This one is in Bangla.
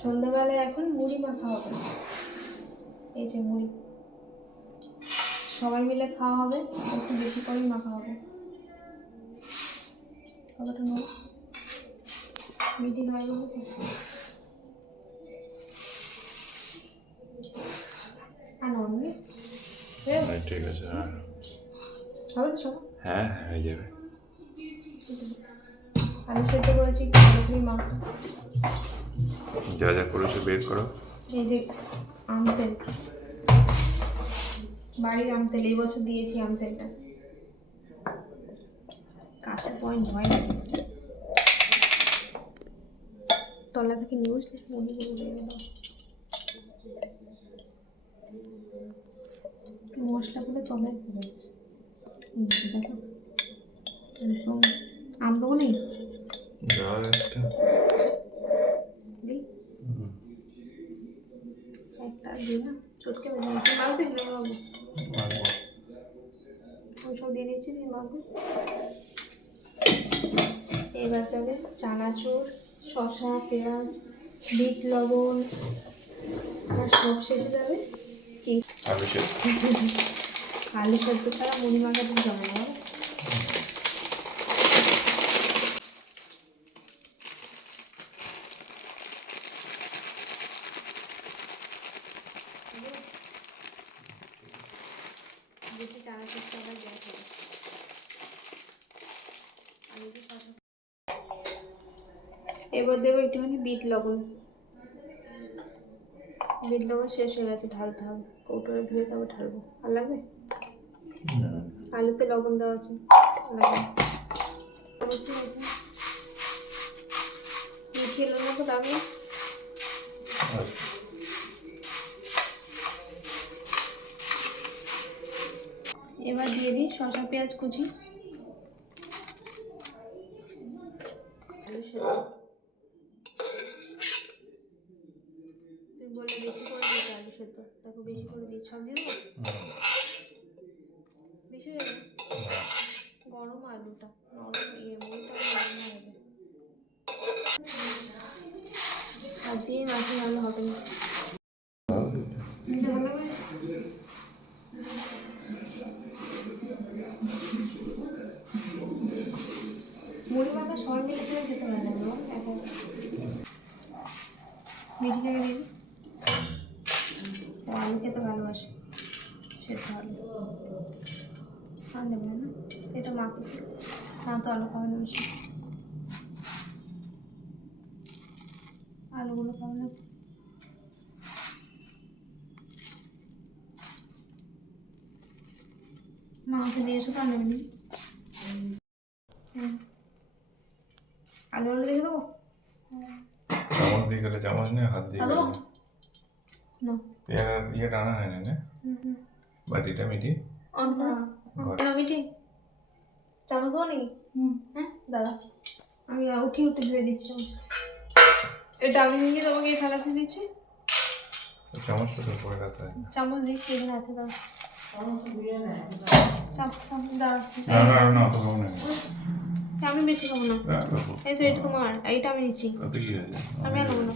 সন্ধ্যাবেলায় এখন মুড়ি মাখা হবে এই যে মুড়ি। সবাই মিলে খাওয়া হবে একটু বেশি করেই মাখা হবে। কতটা মিটিং হয়ে গেল আর নন হ্যাঁ, ঠিক আছে হ্যাঁ। হবে তো সব? হ্যাঁ হ্যাঁ হয়ে যাবে। আলু সেদ্ধ করেছি মা যা যা করেছ বের করো। এই যে আম তেল। বাড়ির আম তেল এই বছর দিয়েছি আম তেলটা। কাঁচা পয়েন্ট হয় না। তলা থেকে নিয়ে বসলে মনে করে উড়ে গেল। মশলাগুলো তলায় পড়ে গেছে দেখো একদম আম দেবো নেই? একটা দিই একটা দিই না চটকে গেছে মারবে না বাবু মারবো। ওই সব দিয়ে দিচ্ছি দিয়ে মারবে এবার যাবে চানাচুর শসা পেঁয়াজ বিট লবণ আর সব শেষে যাবে আলু সেদ্ধ। ছাড়া মুড়ি জমে না। বাবা। দেখি চানাচুরটা আবার গ্যাস হবে এবার দেবো একটুখানি বিট লবণ। বিট লবণ শেষ হয়ে গেছে ঢালতে হবে। কৌটোরে ধুয়ে তারপর ঢালবো। আর লাগবে? আলুতে লবণ দেওয়া আছে। লাগবে। মিঠিয়ে লোক মতো দিয়ে দিই শসা, পেঁয়াজ কুচি। আলু সেদ্ধ বেশি করে আলু সেদ্ধ দেখো বেশি করে দিয়ে গরম আলুটা, নরম ইয়ে আর হবে না। মাখা সবাই মিলে খেলে খেতে পারে না গো, একা মিঠি থেকে দিবি আলু খেতে ভালোবাসে সেদ্ধ আলু। আর নেবে না এটা মাকে না তো আলু খাবে না বেশি। আলুগুলো খাবে দিয়েছ তো আর নেবে হুম আলু আলু দেখে দেবো? চামচ দিয়ে গেলে চামচ নেই হাত দিয়ে? গেলে। না। ইয়ে টানা হয় না। না হুম হুম। বাটিটা মিটি। কেন চামচ দেবো নাকি হ্যাঁ দাদা। আমি উঠি উঠে ধুয়ে দিচ্ছি এটা আমি নিয়ে তোমাকে এই থালাতে দিচ্ছি। চামচটা তো পরে রাখতে হয়। চামচ দিচ্ছি এখানে আছে দাদা। খাব আমি বেশি খাব না। এই তো এটা তোমার এইটা আমি নিচ্ছি। আমি আর নেব না।